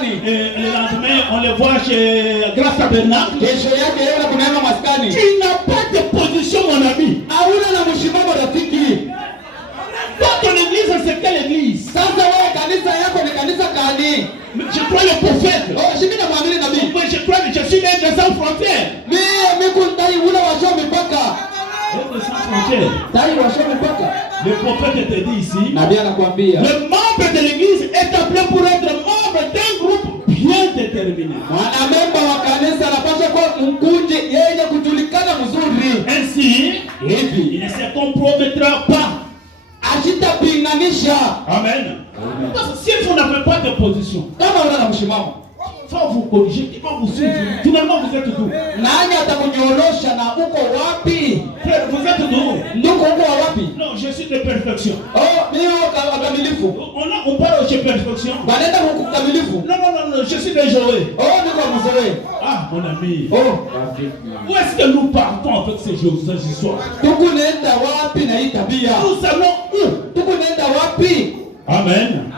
maskani. Et le lendemain, on les voit chez Grâce Tabernacle. Kesho yake yeye kunaenda maskani. Tu n'as pas de position, mon ami. Hauna na mshimamo rafiki. Toi, ton église, c'est quelle église? Sasa wewe kanisa yako ni kanisa gani? Je crois le prophète. Oh, je suis muamini nabii. Moi, je crois que je suis l'un sans frontières. Mimi kundai ule washo mipaka. Sans frontières. Dai washo mipaka. Le prophète te dit ici. Nabii anakuambia. Le membre de l'église est appelé pour être membre d'un groupe bien déterminé. Mwanamemba wa kanisa anapaswa kuwa mkundi yenye kujulikana mzuri. Ainsi, il ne se compromettra pas. Asitapinganisha. Amen. Parce que si vous n'avez pas de position, kama una na mshimamo, faut vous corriger, qui va vous suivre. Finalement, vous êtes d'où? Nani atakunyorosha na uko wapi? Frère, vous êtes d'où? Ndugu uko wapi? Non, je suis de perfection. Oh, mimi ukamilifu. On parle de perfection. Banenda kukamilifu. Non, je suis de Joël. Oh, niko mzee. Ah, mon ami. Oh, où est-ce que nous partons avec ces histoires? Tukunenda wapi na hii tabia? Nous allons où? Tukunenda wapi? Amen.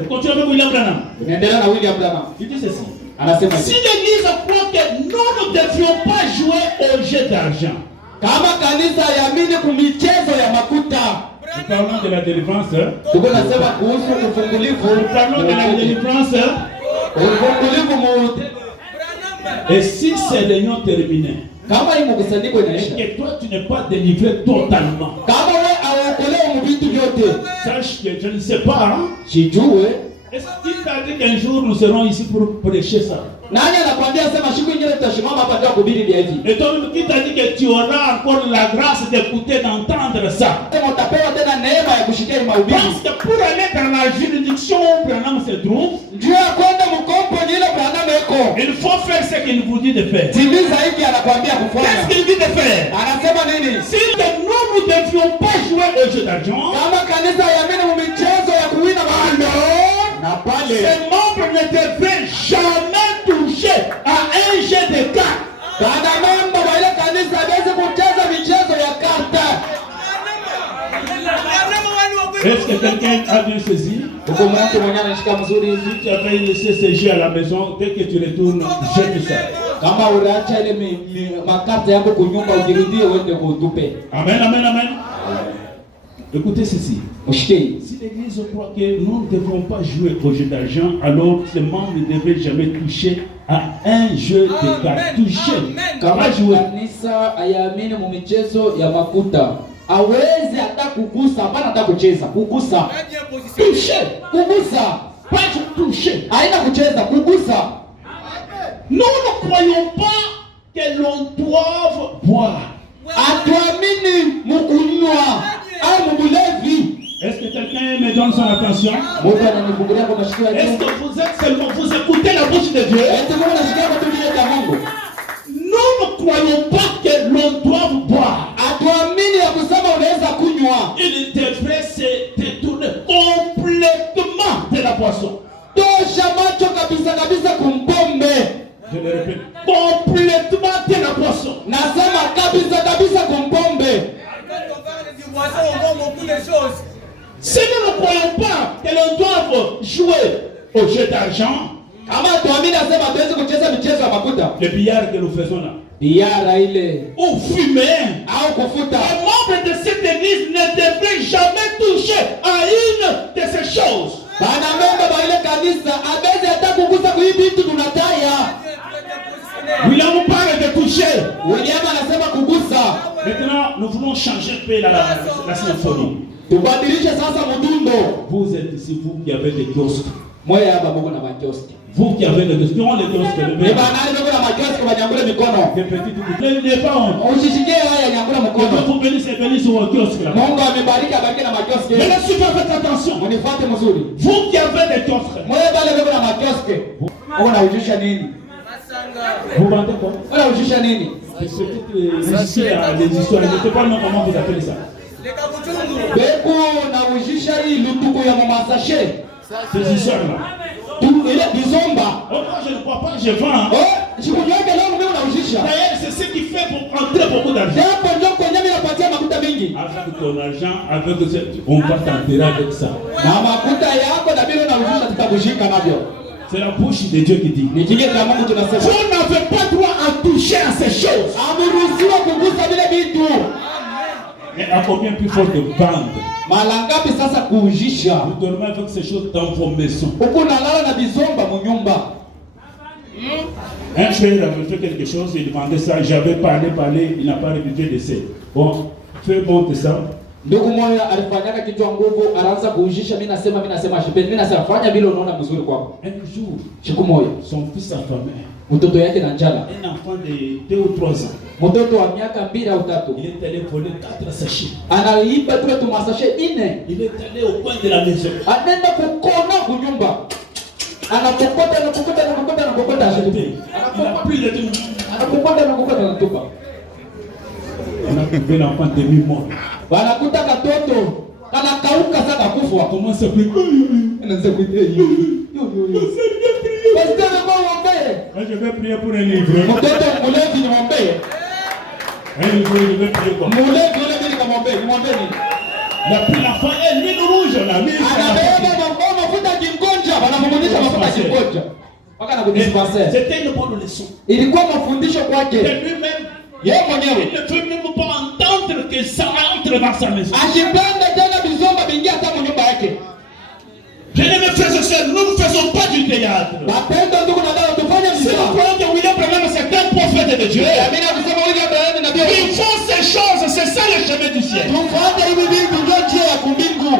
On continue avec William Branham. Tunaendelea na William Branham. Il dit ceci. Anasema si l'église croit que nous ne devions pas jouer au jeu d'argent. Kama kanisa yamini kumichezo ya makuta. Nous parlons de la délivrance. Tuko nasema kuhusu ufungulivu. Nous parlons de la délivrance. Ufungulivu mu. Et si ces réunions terminent, kama hii mkusanyiko inaisha, et toi tu n'es pas délivré totalement, kama wewe hauokolewi mu vitu vyote, sache que je ne sais pas, hein? Sijue. Est-ce qu'il t'a dit qu'un jour nous serons ici pour prêcher ça? Nani anakuambia sema siku nyingine tutashimama hapa ndio kuhubiri vya hivi? Et toi qui t'a dit que tu auras encore la grâce d'écouter, d'entendre ça? Sema utapewa tena neema ya kushikia mahubiri. Parce que pour aller dans la juridiction où Branham se trouve, ndio kwenda mkompo ni ile Branham eko, il faut faire ce qu'il vous dit de faire. Timiza hiki anakuambia kufanya. Qu'est-ce qu'il dit de faire? Anasema nini? Si nous ne devions pas jouer au jeu d'argent, kama kanisa yamini mu michezo ya kuwina bando, na pale ces membres ne devraient jamais toucher à un jeu de cartes. Kana memba wa ile kanisa hawezi kucheza michezo ya karta. Est-ce que quelqu'un a bien saisi? Si tu avais laissé ces jeux à la maison, dès que tu retournes, jette ça. Amen, amen, amen. Écoutez ceci. Si l'église croit que nous ne devons pas jouer au jeu d'argent, alors ces membres ne devraient jamais toucher à un jeu de cartes. Toucher. Kama kanisa ayamini mu michezo ya makuta, hawezi hata kugusa, hapana hata kucheza, kugusa. Toucher. Kugusa. Pas toucher. Haina kucheza, kugusa. Nous ne croyons pas que l'on doive boire. Atuamini mukunywa au mubulevi. Est-ce que quelqu'un me donne son attention? Est-ce que vous êtes seulement, vous écoutez la bouche de Dieu? Nous ne croyons pas que l'on doit boire. Il devrait se détourner complètement de la boisson. Je le répète, complètement de la boisson. Si nous ne croyons pas que l'on doit jouer au jeu d'argent, le billard que nous faisons là, ou fumer, les membres de cette église ne devraient jamais toucher à une de ces choses. William parle de toucher. Maintenant, nous voulons changer un peu la symphonie. Vous êtes ici, vous qui avez des kiosques. Vous qui avez des kiosques. Qui ont les kiosques. Des petites bouteilles. Ne n'ayez pas honte. Vous bénissez sur vos kiosques là. Maintenant, si vous faites attention. Vous qui avez des kiosques. Vous vendez quoi? Les histoires, je ne sais pas comment vous appelez ça. Ces histoires-là. Moi, je ne crois pas que je vends. D'ailleurs, c'est ce qui fait pour entrer beaucoup d'argent. Avec ton argent, on va t'enterrer avec ça. C'est la bouche de Dieu qui dit. Ni kinywa cha Mungu tunasema. Vous n'avez pas droit à toucher à ces choses. Ameruhusiwa kugusa vile vitu. Mais à combien plus fort de vendre? Mara ngapi sasa kuujisha? Vous dormez avec ces choses dans vos maisons. Uko nalala na bizomba mu nyumba. Un frère avait fait quelque chose, il demandait ça, j'avais parlé, il n'a pas révisé d'essai. Bon, fais monter ça. Ndugu moja alifanyaka kitu nguvu, anaanza kuujisha. Mimi nasema shipendi, mimi nasema fanya vile unaona mzuri kwako. Un jour, siku moja son fils affamé, mtoto yake na njala, un enfant de 2 ou 3 ans, mtoto wa miaka 2 au 3, il est allé voler 4 sachets. Anaiba tu masashe 4. Il est allé au coin de la maison. Anaenda kukona kunyumba, anapokota ajeté, anapokota anatupa. On a trouvé l'enfant demi-mort. Wanakuta katoto kanakauka sasa kufa. Comment ça fait? Anaanza kuitia hiyo. Pasteur kwa ngombe. Je vais prier pour un livre. Mtoto mlevi ni ngombe. Un livre, je vais prier pour. Mlevi yule bila ngombe, ni ngombe ni. L'enfant est ligne rouge là, mais anabeba mafuta kimgonja, wanamumunisha mafuta kimgonja. Waka na kudispenser. C'était une bonne leçon. Ilikuwa mafundisho kwake. Et lui-même, yeye mwenyewe il ne peut même pas entendre que ça entre dans sa maison. Akipenda tena bizomba bingia hata nyumba yake. Bien-aimés frères et sœurs, nous ne faisons pas du théâtre. Wapendwa ndugu na dada, tufanye C'est mzima. le problème de William Branham, c'est un prophète de Dieu. Amina kusema William Branham na Biblia. Ils font ces choses, c'est ça le chemin du ciel. Tufuate hivi vitu ndio njia ya kumbingu.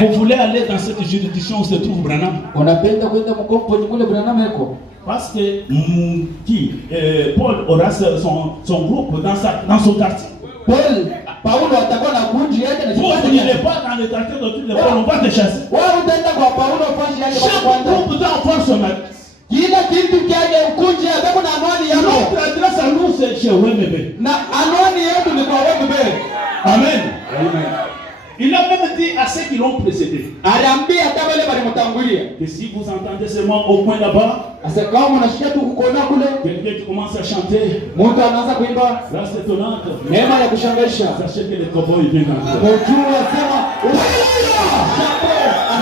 Vous voulez aller dans cette juridiction où se trouve Branham? Unapenda kwenda mkompo nyingine Branham yako? Parce que Paul aura son groupe dans son quartier. Paulo atakuwa na kundi yake na Vous n'irez pas dans le quartier de toutes les Paul, on va te chasser. Wewe utaenda kwa Paulo fashi yake Chaque groupe doit avoir son adresse. Kila kitu kyake ukunje hapo na anwani yako. Notre adresse à nous c'est chez Wemebe. Na anwani yetu ni kwa Wemebe. Amen. Amen. Il a même dit à ceux qui l'ont précédé. Aliambia hata wale walimtangulia. Et si vous entendez seulement au coin là-bas, asa kama unasikia tu kukona kule, quelqu'un qui commence à chanter, mtu anaanza kuimba, là c'est étonnant. neema ya kushangaisha. Sachez que les cowboys viennent d'entrer. Mjua sema,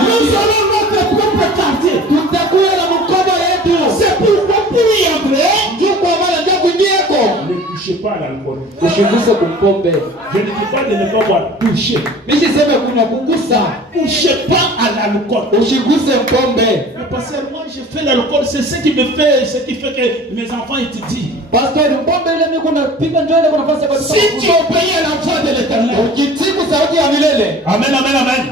nous allons notre propre quartier. Tutakuwa na mkono yetu. C'est pourquoi pour y entrer, ndio kwa maana ndio kuingia kwa. Ne touchez pas à l'alcool. Usiguse kumpombe. Je ne dis pas de ne pas boire, toucher. Mimi siseme kunywa, kugusa. Touchez pas à l'alcool. Usiguse mpombe. Mais parce que moi j'ai fait l'alcool, c'est ce qui me fait, ce qui fait que mes enfants étudient. Pasteur, mpombe ile mimi kuna piga njoo ile kuna nafasi ya Si tu obéis à la voix de l'Éternel, ukitiku sauti ya milele. Amen, amen, amen.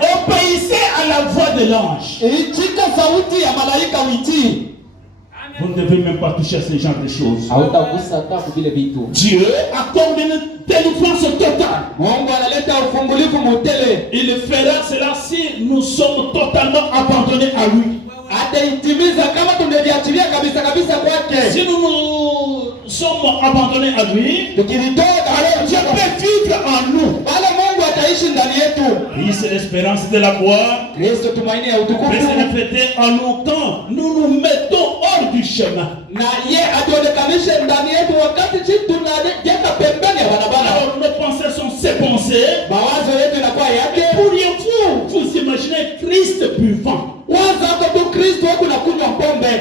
Obéissez à la voix de l'ange. Itika sauti ya malaika uitii. Vous ne devez même pas toucher à ce genre de choses. Hautagusa hata vile vitu. Dieu accorde une délivrance totale. Mungu analeta ufungulifu mutele. Il fera cela si nous sommes totalement abandonnés à lui. Ataitimiza kama tumejiachilia kabisa kabisa kwake. Si nous sommes abandonnés à lui, alors Dieu peut vivre en nous. Bale Mungu ataishi ndani yetu. Oui, c'est l'espérance de la gloire. Kristo tumaini ya utukufu. Mais c'est reflété en nous quand nous nous mettons hors du chemin. Na ye atonekanishe ndani yetu wakati sisi tunajeka pembeni ya barabara. Alors nos pensées sont ses pensées. Mawazo yetu inakuwa yake. Pourriez-vous vous imaginer Christ buvant? Kwanza hapo tu Kristo wako na kunywa pombe.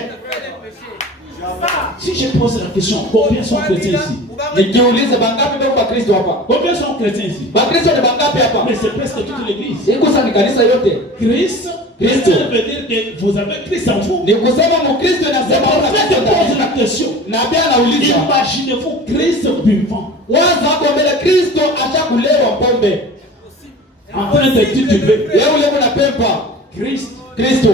Si je pose la question, combien sont chrétiens ici? Nikiulize bangapi ndio kwa Kristo hapa? Combien sont chrétiens ici? Ba Kristo ni bangapi hapa? Mais c'est presque toute l'église. Iko sana ni kanisa yote. Christ, Christ veut dire que vous avez Christ en vous. Ni kusema Mkristo inasema Je pose la question. na pia anauliza. Imaginez-vous Christ buvant. Kwanza hapo mbele Kristo ashakulewa pombe. En train de tituber. Yeye ule kuna pepa. Kristo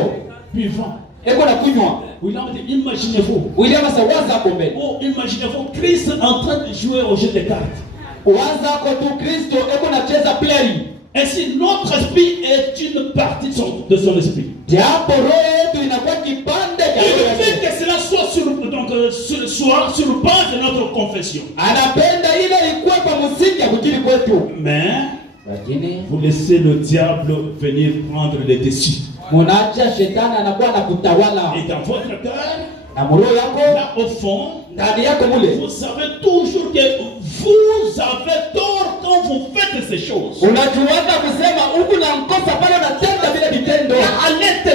buvant. Eko na kunywa. William dit, imaginez-vous. William asa waza hapo mbele. Oh, imaginez-vous Christ en train de jouer au jeu de cartes. Waza hapo tu Kristo eko na cheza play. Ainsi notre esprit est une partie de son esprit. Japo roho yetu inakuwa kipande cha roho Il fait yake. que cela soit sur base de notre confession. Anapenda ile ikuwe kwa msingi ya kukiri kwetu. Mais Lakini vous laissez le diable venir prendre les dessus. Munacha shetani anakuwa anakutawala. Et dans votre cœur, Na roho yako là au fond, ndani yako mule. vous savez toujours que vous avez tort quand vous faites ces choses. Unajuaza kusema huku na mkosa pale unatenda vile vitendo. À l'intérieur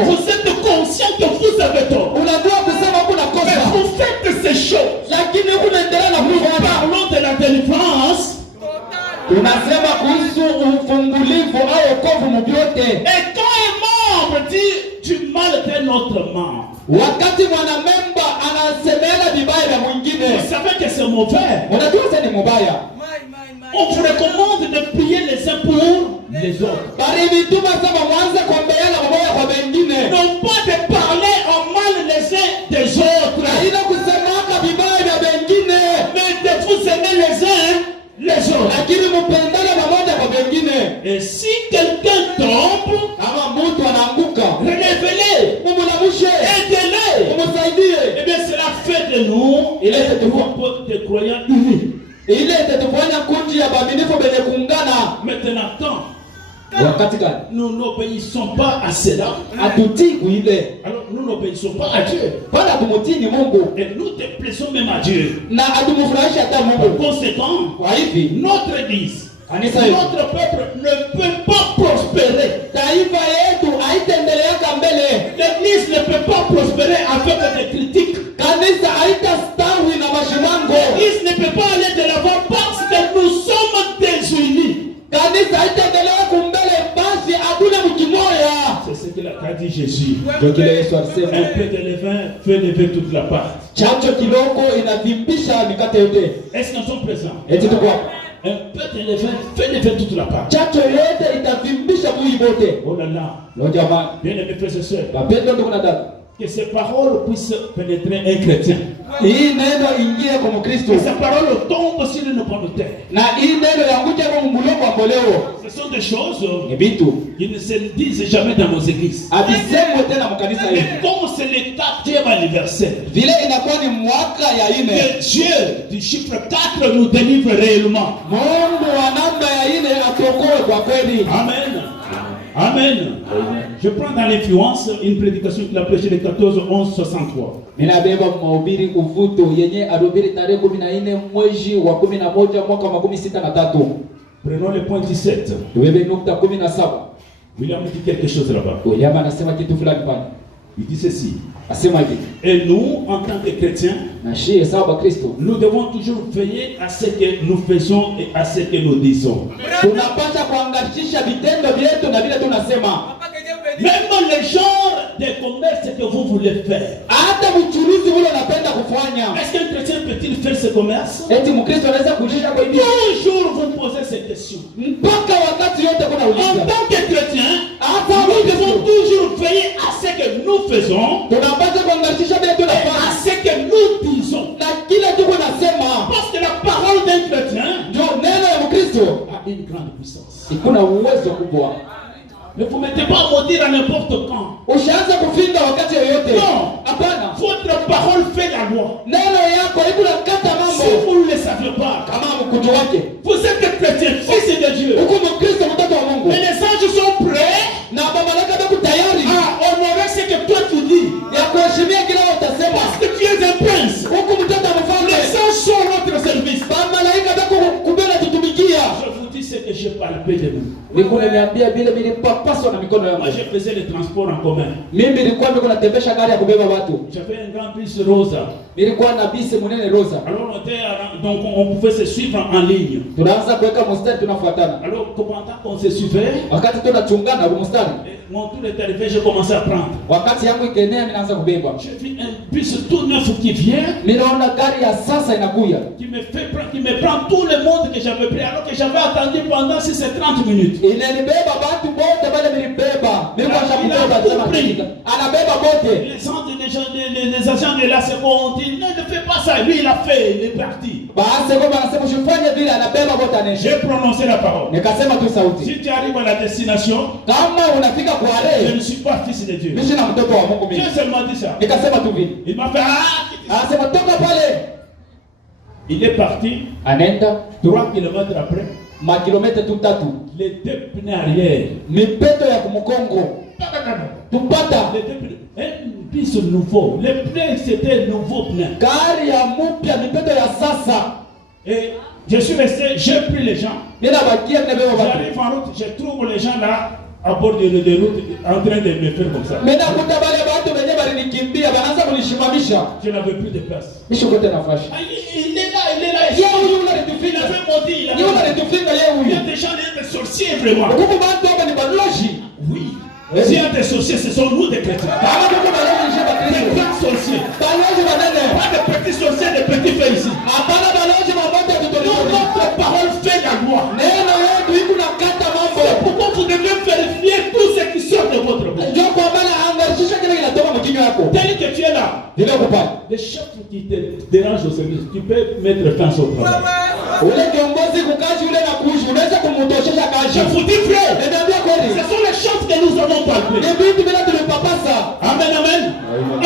yako. Vous êtes conscient que vous avez tort. Unajua kusema kuna Mais kosa. vous faites ces choses. Lakini unaendelea na Nous kufanya. parlons de la délivrance. Tunasema kuhusu ufungulivu au wokovu mbyote. Et quand un membre dit du mal d'un autre membre, Wakati mwanamemba anasemela vibaya vya mwingine, vous savez que c'est mauvais. unajua sasa ni mubaya. On vous recommande de prier les uns pour les autres. Bali vituma sema mwanze kuombeana mabaya kwa wengine. Non pas de parler en mal les uns des autres, Haina kusemaka vibaya vya wengine, mais de vous aimer les uns les autres. lakini mpendane pamoja kwa wengine. Et si quelqu'un tombe, Kama mtu anaanguka, relevez-le, mumulamushe, aidez-le. mumsaidie. Eh bien, cela fait de nous un groupe de croyants unis. Ile itatufanya kundi ya waaminifu wenye kuungana. Maintenant, quand Wakati gani? nous n'obéissons pas à cela, Hatutii kuile, alors nous n'obéissons pas à Dieu. bali hatumutii ni Mungu Et nous déplaisons même à Dieu. na hatumfurahishi hata Par Mungu. conséquent, Kwa hivi notre église, kanisa yetu, notre peuple ne peut pas prospérer. taifa yetu haitaendeleaka mbele. L'église ne peut pas prospérer avec des critiques. Kanisa haitastawi na mashimango. L'église ne peut pas aller de l'avant parce que nous sommes désunis. Kanisa haitaendelea kumbele basi hatuna mkimoya. C'est ce qu'il a dit Jésus. Ndio kile Yesu alisema, Un peu de levain fait lever toute la pâte. chacho kidogo inavimbisha mikate yote. Est-ce qu'ils sont présents? Eti tuko hapa. Un peu de levain fait lever toute la pâte. Chacho yote itavimbisha mwili wote. Oh là là. Ndio jamani, Bien-aimés frères et sœurs, wapendwa ndugu na dada, que ces paroles puissent pénétrer un chrétien. hii neno ingie kwa Mkristo Que ces paroles tombent sur une bonne terre. na hii neno yanguke kwa muloko wa koleo. Ce sont des choses Ni vitu qui ne se disent jamais dans nos églises. avisemwe tena mkanisa Mais hili. comme c'est le 4e anniversaire, Vile inakuwa ni mwaka ya ine, que Dieu du chiffre 4 nous délivre réellement. Mungu wa namba ya ine atokoe kwa kweli. Amen. Amen. Je prends dans l'influence une prédication qu'il a prêchée le 14/11/63. Ninabeba mahubiri uvuto yenye alihubiri tarehe 14 mwezi wa 11 mwaka wa 63. Prenons le point 17. Tubebe nukta 17. William dit quelque chose là-bas. William anasema kitu fulani pale. Il dit ceci. Asema hivi, Et nous, en tant que chrétiens, na shie sawa Kristo, nous devons toujours veiller à ce que nous faisons et à ce que nous disons. tunapaswa kuangalia vitendo vyetu na vile tunasema. Même le genre de commerce que vous voulez faire. Hata uchuruzi ule unapenda kufanya. Est-ce qu'un chrétien peut-il faire ce commerce? Eti Mkristo anaweza kujisha kwa hivi? Toujours vous posez ces questions. Mpaka wakati yote kuna En uliza. tant que chrétien, Hata nous Mkristo devons toujours veiller à ce que nous faisons tunapaswa kuangalia vile et à tunafanya. ce que nous disons. Na kile tuko nasema Parce que la parole d'un chrétien ndio neno ya Mkristo a une grande puissance. ikuna uwezo kubwa. Ne vous mettez pas à maudire à n'importe quand. Ushaanza kufinga wakati yoyote. Non. Hapana. Votre parole fait la loi. Neno yako iko nakata Si mambo vous ne le saviez pas, kama mkutu wake. vous êtes chrétien, fils de Dieu. Huko Mkristo mtoto wa Mungu. Et les anges sont prêts Na baba lake bado tayari à honorer ce que toi tu dis. ya kuheshimia kile utasema. Parce que tu es un prince. Huko mtoto wa mfalme. Les anges sont à notre service. Baba malaika bado kubela tutumikia. Je vous dis ce que j'ai palpé de nous. Niko niambia vile nilipapaswa na mikono yangu. Moi, je faisais le transport en commun. Mimi nilikuwa niko natembesha gari ya kubeba watu. J'avais un grand bus rosa. Nilikuwa na bisi munene rosa. Alors, donc, on pouvait se suivre en ligne. Tunaanza kuweka mstari tunafuatana. Alors, pendant qu'on se suivait, Wakati tunachungana kwa mstari. mon tour est arrivé, j'ai commencé à prendre. Wakati yangu ikenea ninaanza kubeba. J'ai vu un bus tout neuf qui vient, Ninaona gari ya sasa inakuja. qui me prend tout le monde que j'avais pris, alors que j'avais attendu pendant 6 et 30 minutes. Inanibeba watu wote wale nilibeba. Nilikuwa shamubeba sema hakika. Anabeba wote. Les agents de la seconde ont dit, non, ne fais pas ça. Lui, il a fait, il est parti. Baadhi kwa anasema usifanye vile, anabeba wote anesha. J'ai prononcé la parole. Nikasema tu sauti. Si tu arrives à la destination, Kama unafika kwa je are, ne suis pas fils de Dieu. mimi na mtoto wa Mungu mimi. Dieu seulement dit ça. Nikasema tu vile. Il m'a fait, ah! Anasema toka pale. Il est parti. Anaenda 3 kilomètres après, makilomita tu tatu. les 2 pneus arrière. Mipeto ya kumkongo. Tupata Les 2 pneus. Un bus nouveau. Les pneus, c'était nouveau pneu. gari ya mpya, mipeto ya sasa. Et je suis resté, j'ai pris les gens. Nina bakia ninabeba watu. J'arrive en route, je trouve les gens là à bord de route en train de me faire comme ça. Mimi nakuta wale watu wenyewe walinikimbia, wanaanza kunishimamisha. Je n'avais plus de place. Misho kote nafasi. Il est là. Yeye huyu unalitufinga. Il avait menti, Yeye unalitufinga yeye il y huyu. a des gens, il y a des sorciers vraiment. Huko bantu hapa ni baloji. Oui. S'il y a des sorciers, ce sont nous des chrétiens. Kama huko baloji ni Des Kristo. grands sorciers. Baloji wanene. Pas de petits sorciers, des petits faits ici. Hapana baloji mamoto tutolio. Notre parole fait la loi. Neno yetu iko na kata mambo. Pourquoi vous devez vérifier tout ce qui sort de votre bouche? Ndio kwa maana angarisha kile kinatoka mkinywa yako. Tel que tu es là, Ndio kupata. les chefs qui te dérangent au service, tu peux mettre fin au travail. Ule kiongozi kukaji ule na kuishi unaweza kumutoshesha kazi. Je vous dis frère, Niambia kweli. ce sont les choses que nous avons palpées. Ni vitu bila tulipapasa. Amen, amen.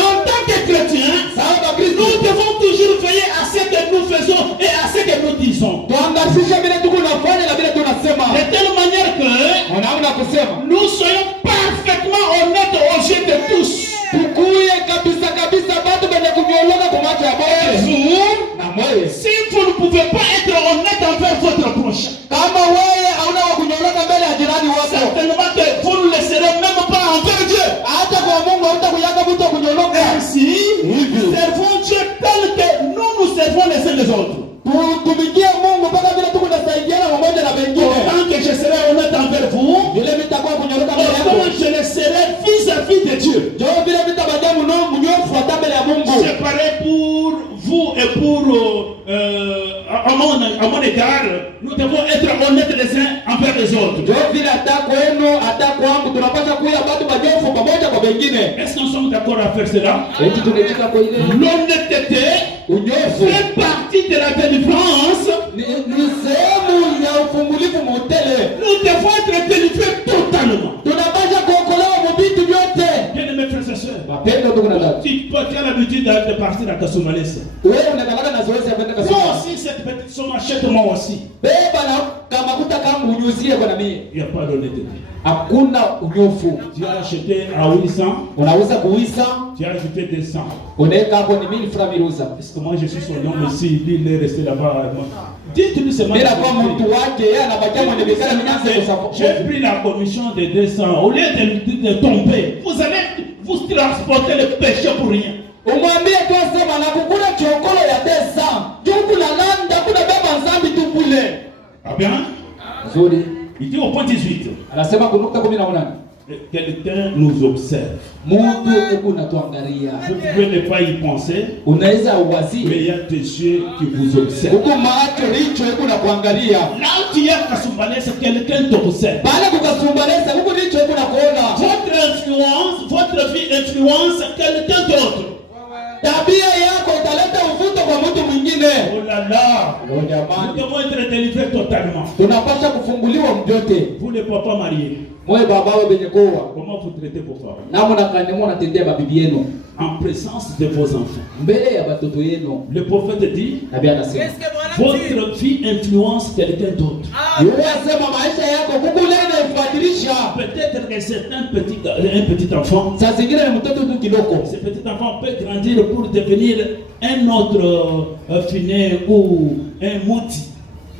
En tant que chrétiens, Sawa ba Kristo. nous devons toujours veiller à ce que nous faisons et à ce que nous disons. Tuangarishe vile tuko nafanya na vile tunasema. De telle manière que Unaona kusema. nous soyons parfaitement honnêtes aux yeux de tous. Tukuye kabisa batu benye kunyoloka kwa macho ya Et Bwana. vous, Na moyo. si vous ne pouvez pas être honnête envers votre prochain, Kama wewe hauna wa kunyoloka mbele ya jirani wako. certainement que vous ne le serez même pas envers Dieu. Hata kwa Mungu hautakuyaka mtu kunyoloka. Ainsi, servons Dieu tel que nous servons les uns les autres. Tumikie Mungu mpaka vile tuko tunasaidiana pamoja na wengine. Tant que je serai honnête envers vous, Vile mitakuwa kunyoloka mbele yako. autant je le serai vis-à-vis de Dieu. Ndio vile mitabadia mnyofu hata mbele ya Mungu. C'est pareil pour vous et pour à mon égard, nous devons être honnêtes les uns envers les autres. Ndio vile hata kwenu hata kwangu tunapaswa kuya watu majofu pamoja kwa wengine. Est-ce que nous sommes d'accord à faire cela? Eti tunachika kwa ile L'honnêteté unyofu fait partie de la délivrance. ni sehemu ya ufungulivu mutele. Nous devons être délivrés totalement. Tunapaswa kuokolewa vitu vyote. Bien-aimés frères et sœurs, Mapendo ndugu na dada. tu as l'habitude de partir à Kasumbalesa. Wewe unakalaka na zoezi ya kwenda Moi kasoma. aussi, cette petite somme, achète-moi aussi. Beba na kama kuta kangu unyuzie kwa nami. Il n'y a pas d'honnêteté. Hakuna unyofu. Tu as acheté à 800, Unaweza kuisa, tu as ajouté 200. unaweka hapo ni 1000 francs miruza. Est-ce que moi je suis son homme ici, lui il est resté là-bas. Dites-lui seulement. Bila kwa mtu wake yeye anabakia mwenye biashara minyanze kwa sababu. J'ai pris la commission de 200. Au lieu de tomber, vous allez vous transporter le péché pour rien. Umwambie tu asema na kukula chokolo ya desa. Juu kuna landa kuna baba nzambi tu kule. Ah bien? Nzuri. Il dit au point 18. Anasema kunukta 18. Quelqu'un nous observe. Mungu yuko natuangalia. Vous pouvez ne pas y penser, Unaweza mais uwazi. il y a des yeux qui vous observent. Huko macho licho yuko nakuangalia. Là où tu es à Kasumbalesa, quelqu'un t'observe. Baada kukasumbalesa huko licho yuko nakuona. Votre influence, votre vie influence quelqu'un d'autre. Tabia yako italeta uvuto kwa mtu mwingine. Oh là là! Ndio Nous jamani. devons être délivrés totalement. Tunapaswa kufunguliwa mjote. Vous les papas mariés, Mwe baba wewe benye koa. comment vous traitez vos femmes? Namna gani mnatendea mabibi yenu En présence de vos enfants. mbele ya watoto yenu? Le prophète dit, Nabii anasema. votre vie influence quelqu'un d'autre. Yeye asema maisha yako huko leo inaifadilisha. Peut-être que c'est un petit enfant. Saa zingine ni mtoto tu kidogo. Ce petit enfant peut grandir pour devenir un autre finet ou un mouti.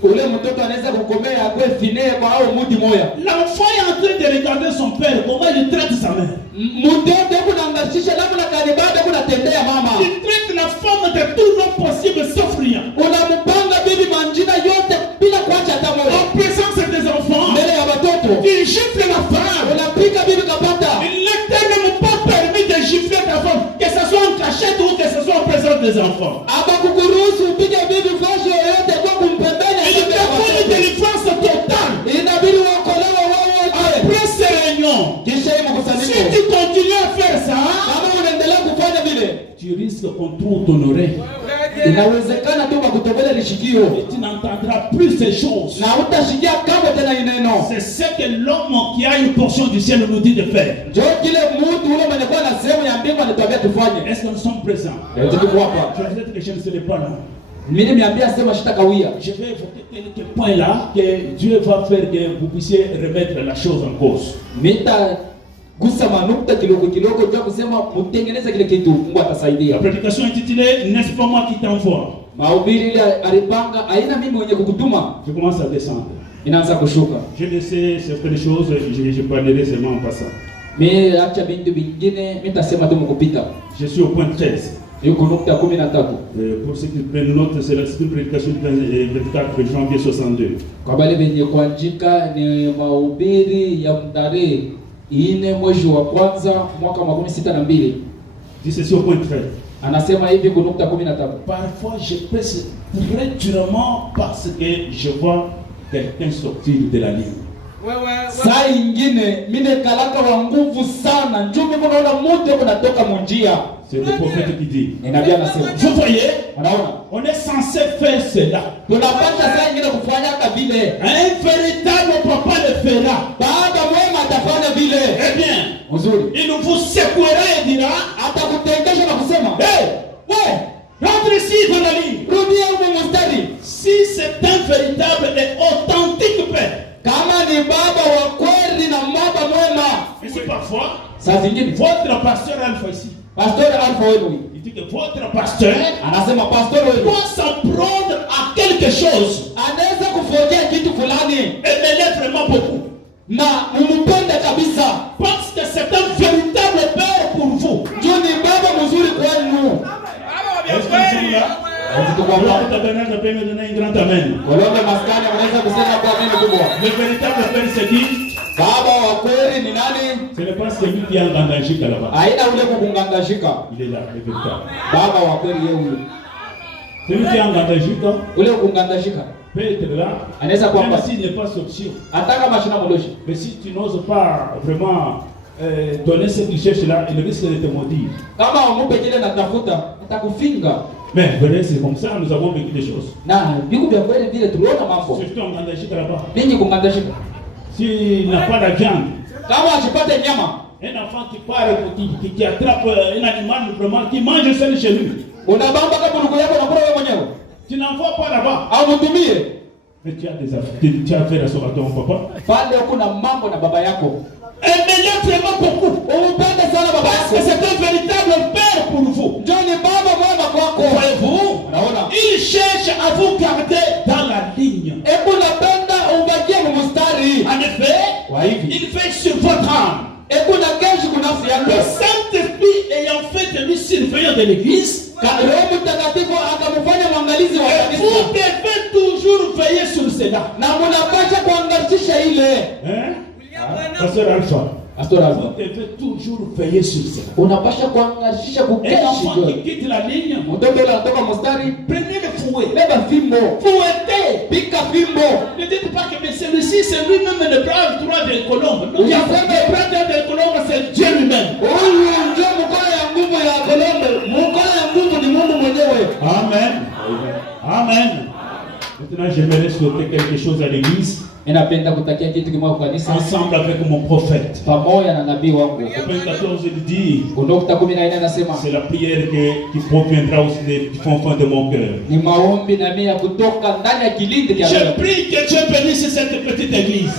Ule mtoto anaweza kukomea akwe fine kwa au mudi moya. L'enfant est en train de regarder son père, comment il traite sa mère. Mtoto kuna ngashisha namna gani baada kuna tendea mama. Il traite la femme de tout non possible sauf rien. Unampanga bibi manjina yote bila kuacha hata moja. En présence des enfants, Mbele ya watoto. il gifle la femme. Unapika bibi kapata. Il n'était même pas permis de gifler ta femme, que ce soit en cachette ou que ce soit en présence des enfants. Aba kukuruhusu upige bibi fasho yoyote kwa kumpembeni. Il te faut une délivrance totale. Inabidi uokolewe wewe wote. Après ces réunions, Kisha hii si mkusanyiko. tu continues à faire ça, Kama unaendelea kufanya vile, tu risques qu'on trouve ton oreille. inawezekana tu bakutobele lishikio. Et tu n'entendras plus ces choses. Na utashikia kamwe tena ineno. C'est ce que l'homme qui a une portion du ciel nous dit de faire. Njoo kile mtu ule mwenye kuwa na sehemu ya mbingu anatuambia tufanye. Est-ce que nous sommes présents? Leo tuko hapa. Peut-être que je ne serai pas là. Mimi nimeambia sema shitakawia. Je vais évoquer quelques points là que Dieu va faire que vous puissiez remettre la chose en cause. Gusa manukta kidogo kidogo ndio kusema mtengeneze kile kitu Mungu La atasaidia. prédication intitulée N'est-ce pas moi qui t'envoie? Mahubiri ile alipanga aina mimi mwenye kukutuma. Je commence à descendre. inaanza kushuka. Je laissais certaines choses, je parlerai seulement en passant. Mimi acha bintu vingine nitasema tu mkupita. Je suis au point 13. Yuko nukta 13. Pour ceux qui prennent note, c'est la prédication du 24 janvier 62. Kwa wale wenye kuandika ni mahubiri ya tarehe 4 mwezi wa kwanza mwaka 62. Dis ceci au point 13. Anasema hivi kwa nukta 13. Parfois je presse très durement parce que je vois quelqu'un sortir de la ligne. Saa ingine mimi kalaka wa nguvu sana, njoo mimi naona mtu anatoka munjia. C'est le prophète qui dit. Ni nabii anasema. Vous voyez, on est censé faire cela. Tunapata saa ingine kufanya vile. Un véritable papa le fera. Baba mwema atafanya vile. Eh bien, uzuri. Il vous secouera et dira, atakutengesha na kusema, hey, ouais, rentre ici dans la ligne. Rudia huko mstari. Si c'est un véritable et authentique père. Kama ni baba wa kweli na baba mwema. Et c'est parfois, saa zingine votre pasteur Alpha ici. Pasteur Alpha wewe. Il dit que votre pasteur anasema pasteur wewe doit s'en prendre à quelque chose. Anaweza kufojea kitu fulani. Et me l'est vraiment beaucoup. Na mumpende kabisa. Parce que c'est un véritable père pour vous. Ndio ni baba mzuri kwenu. Est-ce que nous sommes là? Le véritable père se dit, baba wa kweli ni nani? Ce n'est pas celui qui est engagé là-bas. Haina ule kukungangashika. Il est là, le véritable. Baba wa kweli yeye. Celui qui est engagé ule kukungangashika. Peut être là. Anaweza kuwa même s'il n'est pas sorti. Ataka mashina moloshi. Mais si tu n'oses pas vraiment donner ce qu'il cherche là, il risque de te maudire. Kama umupe kile natafuta, atakufinga. Mais vrai, c'est comme ça, nous avons vécu des choses. Na biku vya kweli vile tuliona mambo. Surtout engagé là-bas. Ninyi kungangashika. S'il n'a pas la viande. Kama asipate nyama. Un enfant qui part, qui attrape un animal vraiment, qui mange seul chez lui. Unabamba kama ndugu yako unakula wewe mwenyewe. Tu n'envoies pas là-bas. Au mtumie. Mais tu as des affaires, tu as affaire à ton papa. Pale kuna mambo na baba yako. Et mais vraiment beaucoup. Umpende sana baba yako. Parce que c'est un véritable père pour vous. Ndio ni baba mwema kwako. Voyez-vous? Unaona? Il cherche à vous garder dans la ligne. Hebu napenda ubakie mstari. En effet, il fait sur votre âme. Hebu na kesho kunafsi yako. Le Saint-Esprit ayant fait de lui surveillant de l'église. Roho Mtakatifu akamfanya mwangalizi wa kanisa. Vous devez toujours veiller sur cela. Na mnapaswa kuangalisha ile. Pasteur Alpha. Pasteur Alpha. Vous devez toujours veiller sur cela. Unapaswa kuangalisha kukesha. Un enfant qui quitte la ligne. Mtoto anatoka mstari. Prenez le fouet. Beba fimbo. Fouettez. Pika fimbo. Ne dites pas que mais celui-ci c'est lui-même le brave droit des colombes. Non, il y a le brave droit des colombes, c'est Dieu lui-même. Amen. Amen. Maintenant, j'aimerais souhaiter quelque chose à l'église. Ensemble avec mon prophète. Au 14, il dit, c'est la prière qui proviendra aussi du fond de mon cœur. Je prie que Dieu bénisse cette petite église.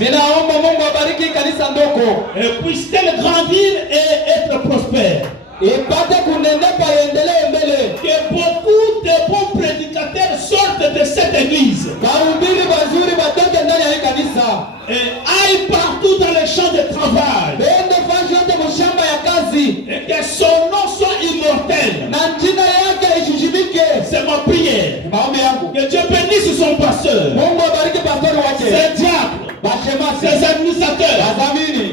Et puisse-t-elle grandir et être prospère. Que beaucoup de bons prédicateurs sortent de cette église et aillent partout dans les champs de travail et que son nom soit immortel. C'est ma prière. Que Dieu bénisse son pasteur, ses diacres, ses administrateurs,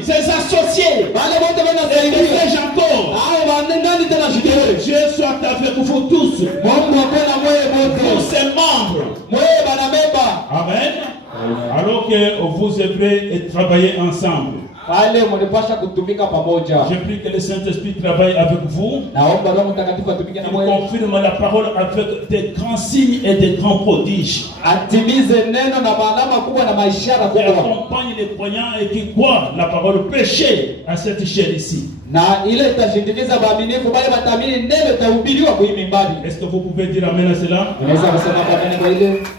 ses associés et ses gens encore. Dieu soit avec vous tous, tous ses membres. Amen. Alors que vous œuvrez et travaillez ensemble. Je prie que le Saint-Esprit travaille avec vous. Il confirme la parole avec des grands signes et des grands prodiges. Et accompagne les croyants et qui croient la parole prêchée à cette chaîne ici. Est-ce que vous pouvez dire Amen à cela? Amen.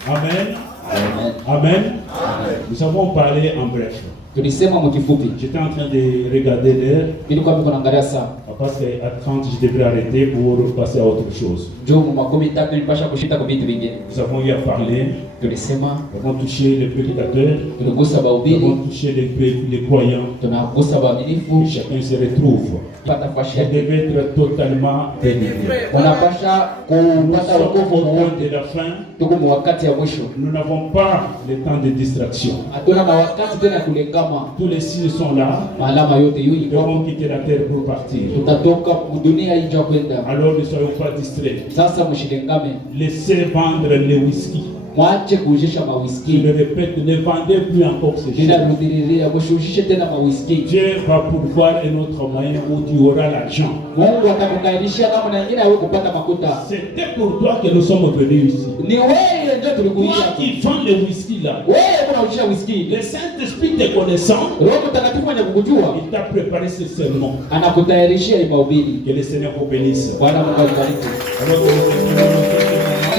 Amen. Amen. Nous avons parlé en bref. J'étais en train de regarder l'heure. Parce qu'à 30, je devrais arrêter pour passer à autre chose. Nous avons eu à parler tulisema nous avons touché les prédicateurs, tuligusa nous bahubiri, avons touché les croyants. tunagusa waaminifu. Chacun se retrouve. Pata fashi Vous devez être totalement délivré. unapasha Nous kupata sommes au wokovu moment wote. de la fin. Tuko mu wakati ya mwisho, Nous n'avons pas le temps de distraction. hatuna na wakati tena ya kulengama. Tous les signes sont là. Maalama yote Nous yuko, devons quitter la terre pour partir. tutatoka dunia hii nja kwenda. Alors ne soyons pas distraits. Sasa mshilengame, Laissez vendre le whisky. mwache kuujisha Je mawiski. le répète, ne vendez plus encore ces choses. Ninarudilia, mshuhishe tena mawiski. Dieu va pourvoir un autre moyen où tu auras l'argent. Mungu atakukairishia namna nyingine awe kupata makuta. C'était pour toi que nous sommes venus ici. Ni wewe ndio Toi tulikuita. qui vends le whisky là, Wewe unaujisha whisky. le Saint-Esprit te connaissant, Roho Mtakatifu mwenye kukujua il t'a préparé ce sermon. anakutayarishia hii mahubiri. Que le Seigneur vous bénisse. Bwana Mungu akubariki. Alors,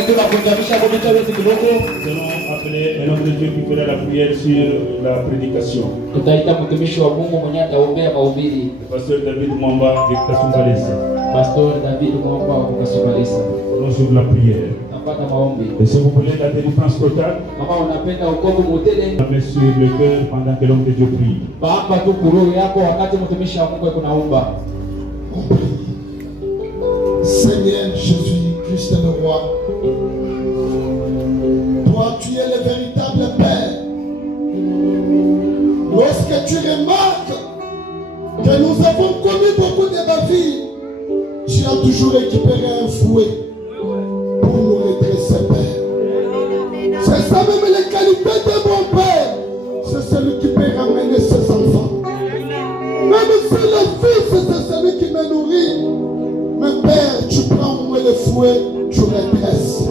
Tunakuunganisha kwa mita wetu kidogo. nous allons appeler un homme de Dieu qui fera la prière sur la prédication. Tutaita mtumishi wa Mungu mwenye ataombea mahubiri. Le pasteur David Mwamba de Kasumbalesa. Pastor David Mwamba wa Kasubalisa. Allons sur la prière. Napata maombi. Et si vous voulez la délivrance totale, Kama unapenda wokovu mutele, la main sur le cœur pendant que l'homme de Dieu prie. baba tu kuru yako wakati mtumishi wa Mungu kunaomba. Seigneur Jésus, Christ le roi, toi tu es le véritable Père. Lorsque tu remarques que nous avons commis beaucoup de bavures, tu as toujours récupéré un fouet pour nous redresser, Père. C'est ça même les qualités de mon Père. C'est celui qui peut ramener ses enfants. Même si le fils, c'est celui qui me nourrit. Mais Père, tu prends au moins le fouet, tu redresses.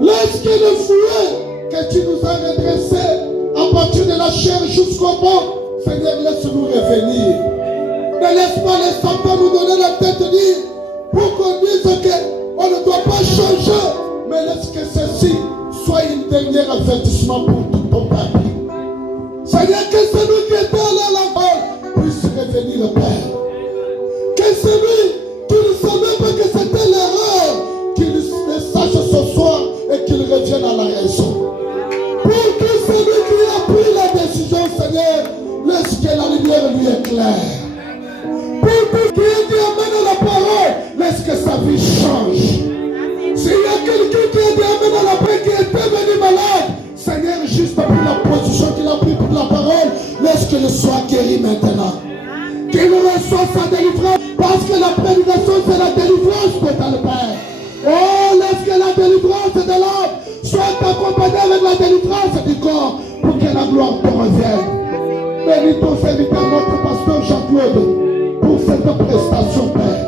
Lorsque le fouet que tu nous as redressé à partir de la chair jusqu'au bout, Seigneur, laisse-nous revenir. Ne laisse pas les enfants nous donner la tête libre pour qu'on dise qu'on ne doit pas changer, mais laisse que ceci soit une dernière avertissement pour tout ton peuple. Seigneur, que celui qui est allé à la mort puisse revenir, Père. Que celui qui ne savait pas que c'était l'erreur, qu'il le sache ce soir et qu'il revienne à la raison. Pour que celui qui a pris la décision, Seigneur, laisse que la lumière lui éclaire. Pour que qui amène la parole, laisse que sa vie change. S'il y a quelqu'un qui a amené la paix, qui est devenu malade, Seigneur, juste pour la position qu'il a pris pour la parole, laisse qu'il soit guéri maintenant. Qu'il reçoive sa délivrance, parce que la prédication c'est la délivrance totale, Père. Oh, laisse que la délivrance de l'âme soit accompagnée avec la délivrance du corps, pour que la gloire te revienne. Bénis ton serviteur, notre pasteur Jean-Claude, pour cette prestation, Père.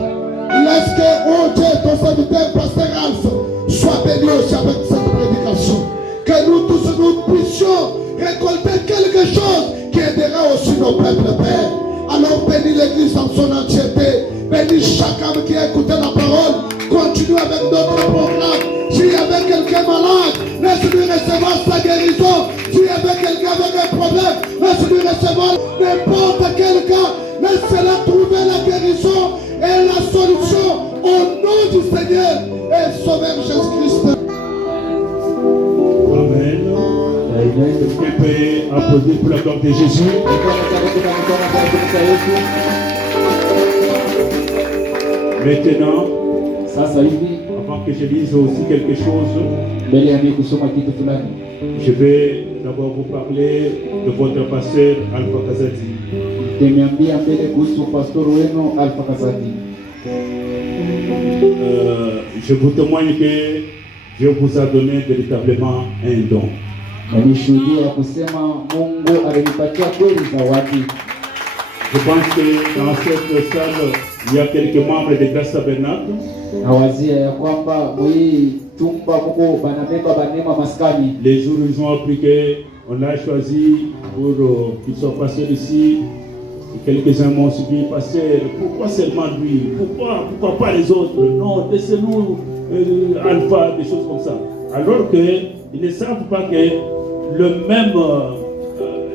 Laisse que, oh Dieu, ton serviteur, pasteur Ralph, soit béni aussi avec cette prédication. Que nous tous nous puissions récolter quelque chose qui aidera aussi nos peuples, Père. Alors bénis l'église dans son entièreté. Bénis chaque âme qui a écouté la parole. Continue avec notre programme. S'il y avait quelqu'un malade, laisse-lui recevoir sa guérison. S'il y avait quelqu'un avec un problème, laisse-lui recevoir n'importe quel cas. Laisse-la trouver la guérison et la solution au nom du Seigneur et Sauveur Jésus-Christ. Amen. Quelqu'un peut applaudir pour la gloire de Jésus. Maintenant, Sasa hivi avant que je lise aussi quelque chose, mbele ya mimi kusoma kitu fulani, je vais d'abord vous parler de votre pasteur Alpha Kazadi. nimeambia mbele kuhusu pastor wenu Alpha Kazadi. Je vous témoigne que Dieu vous a donné véritablement un don. Na nishuhudia kusema Mungu alinipatia kweli zawadi. Je pense que dans cette salle, il y a quelques membres de Grâce Tabernacle. Nawazia ya kwamba mwii chumba Mungu banabeba banema maskani. Les jours ils ont appris qu'on l'a choisi pour qu'il soit pasteur ici. Et quelques-uns m'ont suivi, pasteur, pourquoi seulement lui? Pourquoi pas les autres? Non, laissez-nous Alpha, des choses comme ça. Alors qu'ils ne savent pas que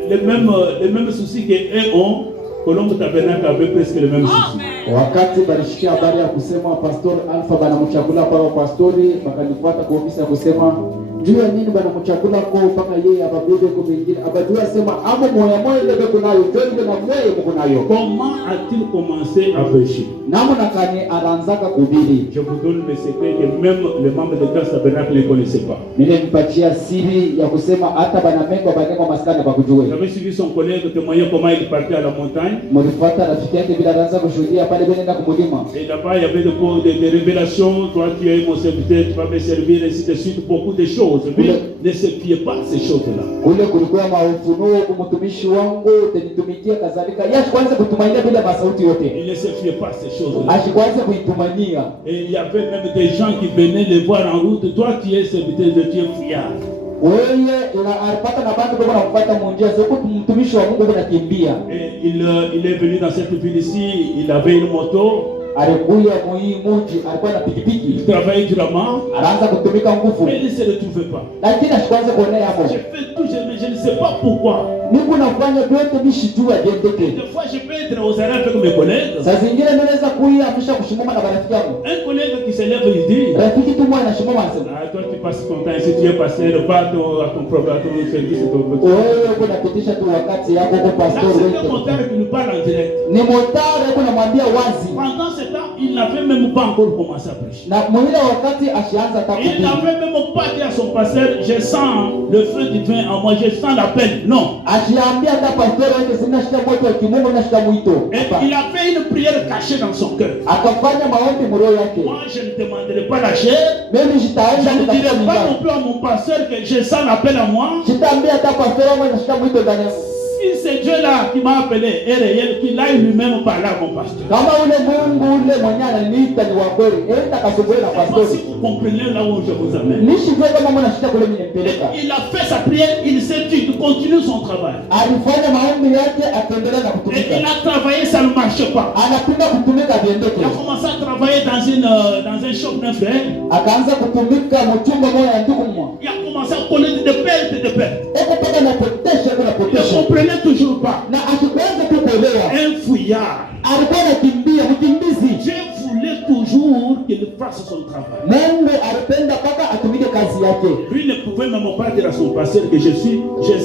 les mêmes soucis qu'eux ont, Colombe Tabernacle avait presque les mêmes soucis. Wakati barishikia habari ya kusema pastor Alpha banamchagula kwa pastori, bakanifuata kwa ofisi ya kusema juu ya nini banamchakula ko mpaka yeye ababebe ko mengine abajua sema amo moya ile beko nayo ndio ile na moya beko nayo. Comment a-t-il commencé à pécher? Namna kani anaanzaka kuhubiri. Je vous donne le secret que même les membres de Grâce Tabernacle ne connaissaient pas. Nimempatia siri ya kusema hata banamengo banengo maskani bakujue. J'avais suivi son collègue témoigner comment il partait à la montagne. Mlifuata rafiki yake bila anaanza kushuhudia pale bila kumulima. Et là-bas il y avait des révélations, toi tu es mon serviteur, tu vas me servir, ainsi de suite, beaucoup de choses. Lui ne se fiait pas à ces choses-là. Kule kulikuwa maufunuo kumtumishi wangu utanitumikia kadhalika. Yeye kwanza kutumainia bila masauti yote. Il ne se fiait pas à ces choses-là. Ashikwanza kuitumania. Et il y avait même des gens qui venaient les voir en route. Toi tu es serviteur de Dieu fiable. Wewe alipata na bado kwa kufuata munjia sio mtumishi wa Mungu anakimbia. Et il est venu dans cette ville ici, il avait une moto. Alikuja muhii mji alikuwa na pikipiki. Il travaillait durement. Anaanza kutumika nguvu. Mais il ne se retrouvait pas. Lakini ashikwanza kuonea hapo. J'ai fait tout, je ne sais pas pourquoi. Mungu nafanya vyote mishijua jendeke. Des fois je peux être aux arrêts avec mes collègues. Sasa zingine naweza kuia afisha kushimama na marafiki yangu. Un collègue qui se lève il dit, rafiki tu mwana anashimama anasema, ah, toi tu passes ton temps ici, tu es passé le pas à ton problème, à ton service. Wewe uko napitisha tu wakati yako kwa pastor wewe. wewe. C'est un motard qui nous parle en direct. Ni motari yako namwambia wazi. Pendant ce temps, il n'avait même pas encore commencé à prêcher. Na mwile wakati ashaanza Il takuhubiri. n'avait même pas dit à son pasteur, je sens le feu divin en moi, je sens l'appel. Non. Ashiambia hata pastor wake sina shida moto wa kimungu na shida mwito. Et il a fait une prière cachée dans son cœur. Akafanya maombi mroho yake. Moi, je ne demanderai pas la chair. Mimi Je sitaenda ne dirai kutafuta pas mimba. non plus à mon pasteur que je sens l'appel à moi. Sitaambia hata pastor wangu na shida mwito ndani yangu. Si c'est Dieu-là qui m'a appelé est réel, qu'il aille lui-même parler à mon pasteur. Kama ule Mungu ule mwenye ananiita ni wa kweli, enda kasumbue na Je sais pas pastor. si vous comprenez là où je vous amène. Nishijue kama mwana shida kule mimi nimpeleka. Il a fait sa prière, il s'est dit de continuer son travail. Alifanya maombi yake akaendelea na Et kutumika. il a travaillé, ça ne marchait pas. Anapenda kutumika viendeke. Il a commencé à travailler dans un shop d'un frère. Akaanza kutumika mchumba moja ya ndugu mmoja. Il a commencé à connaître de pertes et de pertes. Eko paka na potesha kuna Il ne potesha. comprenait toujours pas. Na akikuanza kuelewa, Un fouillard. alikuwa anakimbia mkimbizi. Dieu voulait toujours qu'il fasse son travail. Mungu alipenda paka atumike kazi yake. Lui ne pouvait même pas dire à son pasteur que je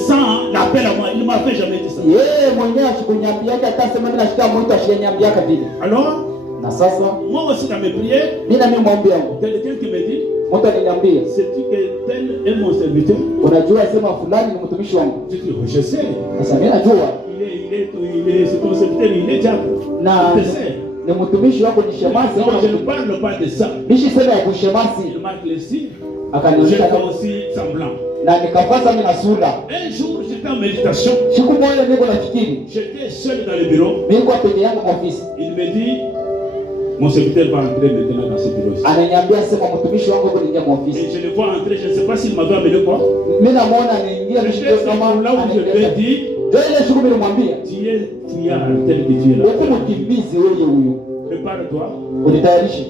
sens l'appel à moi. Il ne m'avait jamais dit ça. Yeye mwenyewe ashikunyambia yake atasema mimi nashika mwito ashinyambia vile. Alors, Na sasa moi aussi dans mes prières, mimi na mimi mwombi yangu. quelqu'un qui me dit, Mtu aliniambia, sais-tu que tel est mon serviteur? unajua sema fulani ni mtumishi wangu. Je dis, je sais. Sasa mimi najua C'est ton serviteur, il est diable. na Je sais. ni mtumishi wako ni shemasi. Non, je ne parle pas de ça. Bishi sema ya kushemasi. Il marque les signes. J'ai Akanionyesha fait kama aussi semblant. na nikafasa mimi na sura. Un jour, j'étais en méditation. Siku moja niko nafikiri, J'étais seul dans le bureau. niko peke yangu kwa ofisi. Il me dit, mon serviteur va entrer maintenant dans ce bureau. Ananiambia sema mtumishi wangu yuko nje kwa Et ofisi. je le vois entrer, je ne sais pas s'il m'avait amené quoi. Mimi namuona anaingia Je ndio fais kama là où je lui ai dit, ndio ile siku mimi nimwambia, tu es fuyard, tel que tu es là. huko mkimbizi wewe huyo. Prépare-toi. Unitayarishe.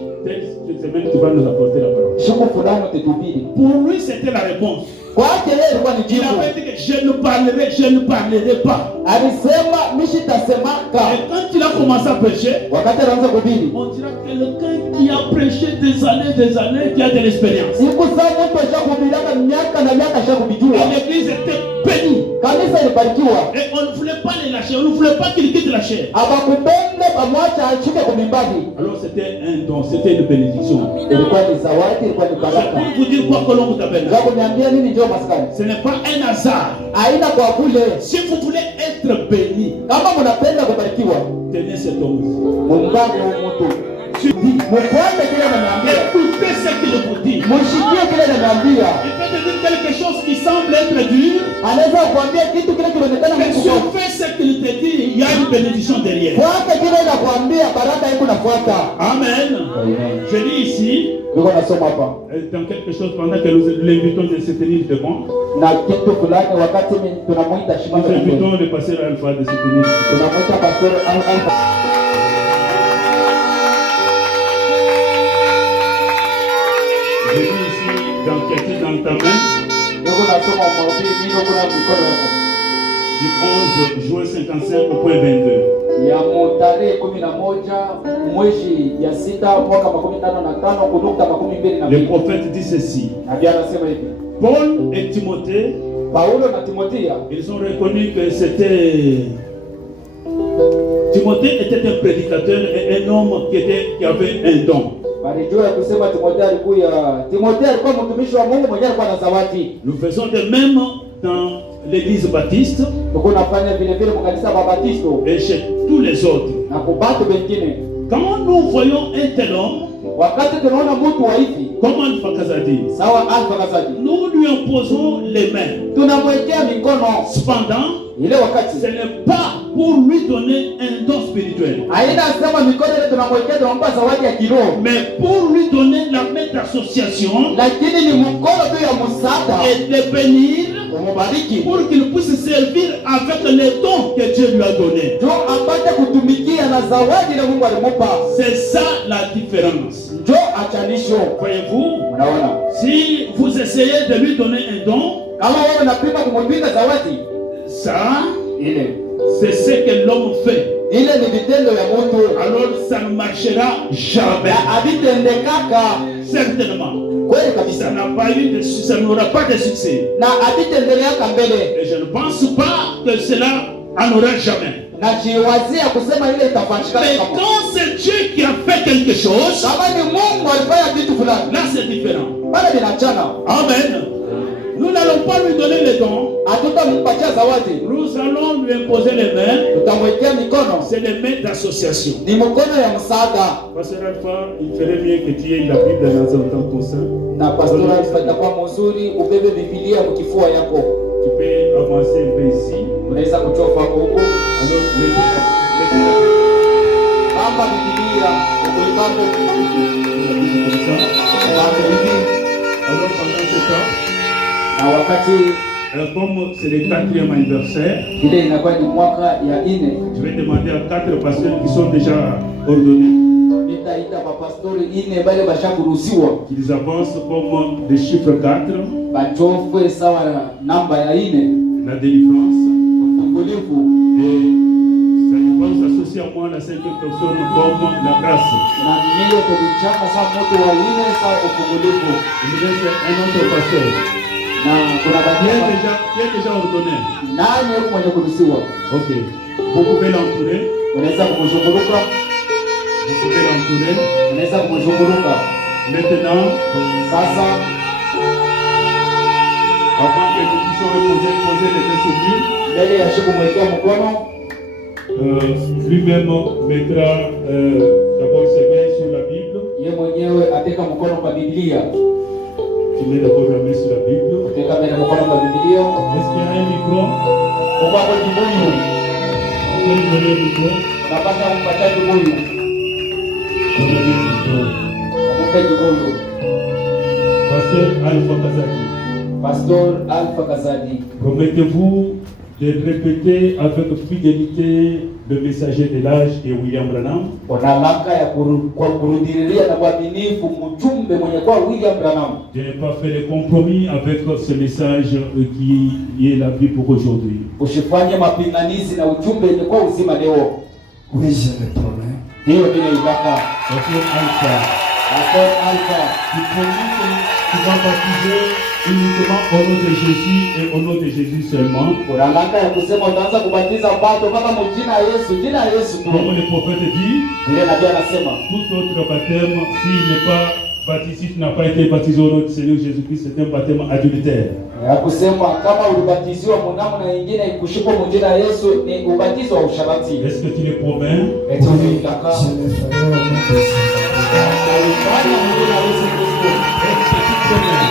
Cette semaine, tu vas nous apporter la parole. Siku fulani utahubiri. Pour lui, c'était la réponse. Kwake yeye ilikuwa ni Il jibu. avait dit que je ne parlerai pas. Alisema mimi sitasemaka. Et quand il a commencé à prêcher, Wakati anaanza kuhubiri, on dirait quelqu'un qui a prêché des années, qui a de l'expérience. siku saa mtu ashakuhubiria miaka na miaka Et ashakubijua. l'église était bénie. Kanisa ilibarikiwa. Et on ne voulait pas les lâcher, on ne voulait pas qu'ils quittent la chair. Abakupende pamwacha ashike kumimbadi. Alors c'était un don, c'était une bénédiction. Ilikuwa ni zawadi, ilikuwa ni C'est baraka. pour vous dire quoi que l'on vous appelle. Za kuniambia nini njoo maskani? Ce n'est pas un hasard. Haina kwa kule. Si vous voulez être béni, Kama mnapenda kubarikiwa, tenez cet homme. muungane huyu mtu. Mfuate kile ananiambia. Écoutez ce qu'il vous dit. Mshikie kile ananiambia. Il peut te dire quelque chose qui semble être dur. Anaweza kuambia kitu kile kinaonekana Mais Mungu si kwa. on fait ce qu'il te dit, il y a une bénédiction derrière. Fuate kile anakuambia, baraka iko nafuata. Amen. Je lis ici, Niko nasoma hapa. dans quelque chose pendant que nous l'invitons de se tenir devant. Na kitu fulani wakati tunamuita Nous shimama. invitons le pasteur Alpha de se tenir devant. Tunamuita pastor Alpha. Je lis ici dans quelque chose dans ta main, Niko nasoma mahubiri niko kuna mkono wako. du 11 juin 55 au point 22. ya tarehe 11 mwezi ya 6 mwaka 2015 kunukta 22. Le prophète dit ceci. Nabii anasema hivi. Paul et Timothée, Paulo na Timothea, ils ont reconnu que Timothée était un prédicateur et un homme qui avait un don. Walijua kusema Timothea alikuwa mtumishi wa Mungu mwenye alikuwa na zawadi. Nous faisons de même dans l'église baptiste Tunafanya vile vile kwa kanisa la Baptisto et chez tous les autres. na kwa watu wengine. Quand nous voyons un tel homme, Wakati tunaona mtu wa hivi comme Alpha Kazadi, sawa Alpha Kazadi, nous lui imposons les mains. tunamwekea mikono. Cependant, Ile wakati ce n'est pas pour lui donner un don spirituel, haina sema mikono ile tunamwekea tunampa zawadi ya kiroho, mais pour lui donner la main d'association lakini ni mkono tu ya msaada et de bénir umubariki pour qu'il puisse servir avec les dons que Dieu lui a donnés. ndio apate kutumikia na zawadi ile Mungu alimupa. C'est ça la différence. Ndio achanisho. Voyez-vous, Unaona, si vous essayez de lui donner un don, kama wewe unapima kumwingiza zawadi ça, ile c'est ce que l'homme fait. ile ni vitendo ya mtu, Alors ça ne marchera jamais. abitendekaka Certainement. kweli kabisa, Ça n'aura pas de succès. na abitendeleaka mbele. Et je ne pense pas que cela en aura jamais. Na jiwazia kusema ile itafanyika Mais kama quand c'est Dieu qui a fait quelque chose, kama ni Mungu alifanya vitu fulani, là c'est différent. bado vinachana. Amen. Nous n'allons pas lui donner les dons. Hatutampatia zawadi, Nous allons lui imposer les mains. tutamwekea mikono, C'est des mains d'association. ni mkono ya msaada. Pasteur Alpha, il ferait mieux que tu aies la Bible dans ton sein. Na pastora itakuwa mzuri ubebe Biblia mkifua yako. Tu peux avancer un peu ici. Unaweza kuchofa huko Alors, mettez kama Biblia ukulipata comme ça. Alors, pendant ce temps, na wakati comme c'est le 4e anniversaire, ile inakuwa ni mwaka ya 4, je vais demander à 4 pasteurs qui sont déjà ordonnés nitaita mapastori 4 bale bashakuruhusiwa qu'ils avancent comme le chiffre 4, bachofwe sawa namba ya 4, la délivrance. ufungulivu. Et ça va s'associer à moi, la 5e personne, comme la grâce. Na mimi tulichaka sawa moto wa 4 sawa ufungulivu. Il me laisse un autre pasteur Na kuna qui baadhi est déjà ordonné. nani yuko mwenye kuruhusiwa, Ok. Vous pouvez l'entourer. unaweza kumzunguruka, Vous pouvez l'entourer. unaweza kumzunguruka. Maintenant, Sasa avant que nous puissions poser les mains sur lui, mbele ya siku mwekea mkono, lui-même mettra d'abord ses mains sur la Bible. ye mwenyewe ateka mkono kwa Biblia. Tu mets d'abord la main sur la Bible. Ateka mbele mkono kwa Biblia. Est-ce qu'il y a un micro? Kwa kwa kibuyu, On peut lui donner un micro. unapata kumpatia kibuyu, On a un micro. umpe kibuyu. Pasteur Alpha Kazadi, Pastor Alpha Kazadi, promettez-vous de répéter avec fidélité le messager de l'âge et William Branham? unalaka ya kurudilia na uaminifu mjumbe mwenye kwa William Branham, Je n'ai pas fait de compromis avec ce message qui est la vie pour aujourd'hui. usifanye mapinganizi na ujumbe yenye kwa uzima leo. Oui, je le promets. Hiyo ndio ibaka. Pasteur Alpha, Pastor Alpha, tu promets que tu vas baptiser uniquement au nom de Jésus et au nom de Jésus seulement. unalaka ya kusema utaanza kubatiza watu kama mjina Yesu, jina Yesu tu. Comme le prophète dit, Ile nabii anasema tout autre baptême, s'il n'est pas baptisé, si tu n'as pas été baptisé au nom du Seigneur Jésus-Christ, c'est un baptême adultère. ya kusema kama ulibatiziwa mnamo na nyingine kushikwa mjina Yesu ni ubatizo wa usharati. Est-ce que tu le promets? Eti Oui, unataka je le ferai au nom de Jésus. alifanya mjina Yesu Kristo. Est-ce que tu promets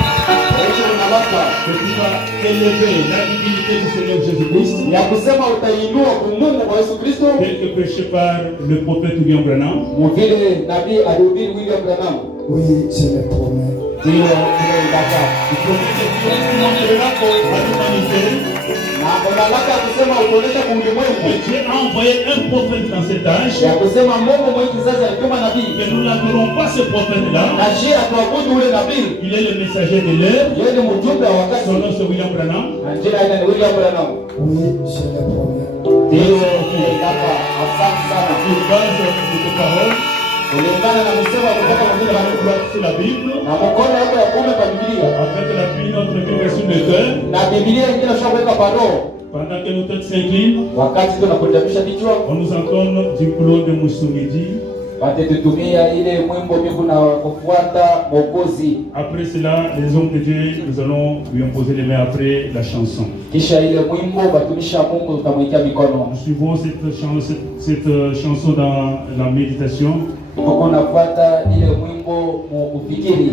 Eti unalaka que tu vas élever la divinité du Seigneur Jésus-Christ, ya kusema utainua Mungu kwa Yesu Kristo, tel que prêché par le prophète William Branham? mvile nabii alihubiri William Branham. Oui, je le promets. Ndio ile ibaka. Tu promets que tu montreras à l'humanité Na unalaka kusema utaonesha kwa ulimwengu que Dieu a envoyé un prophète dans cet âge, ya kusema Mungu mwenye kizazi alituma nabii que nous n'adorons pas ce prophète-là. na njia tuabudu ule nabii. Il est le messager de l'heure. Yeye ni mjumbe wa wakati. Son nom c'est William Branham. Na jina ile ni William Branham. Oui, je le promets. Ndiyo, hapa asante sana. Sur base de tes paroles, Kulingana na msemo kutoka kwa Biblia sur la Bible, na mkono wako ya kuume kwa Biblia avec l'appui de notre Bible sur le cœur, na Biblia ingine shaweka kwa roho. pendant que nos têtes s'inclinent, Wakati tunapoinamisha vichwa, on nous entonne du coulon de Moussomidi. watatutumia ile mwimbo mbingu na kufuata Mwokozi. Après cela, les hommes de Dieu, nous allons lui imposer les mains après la chanson. Kisha ile mwimbo batumisha Mungu tutamwekea mikono. Nous suivons cette chanson dans la méditation. Tuko nafuata ile mwimbo mu ufikiri.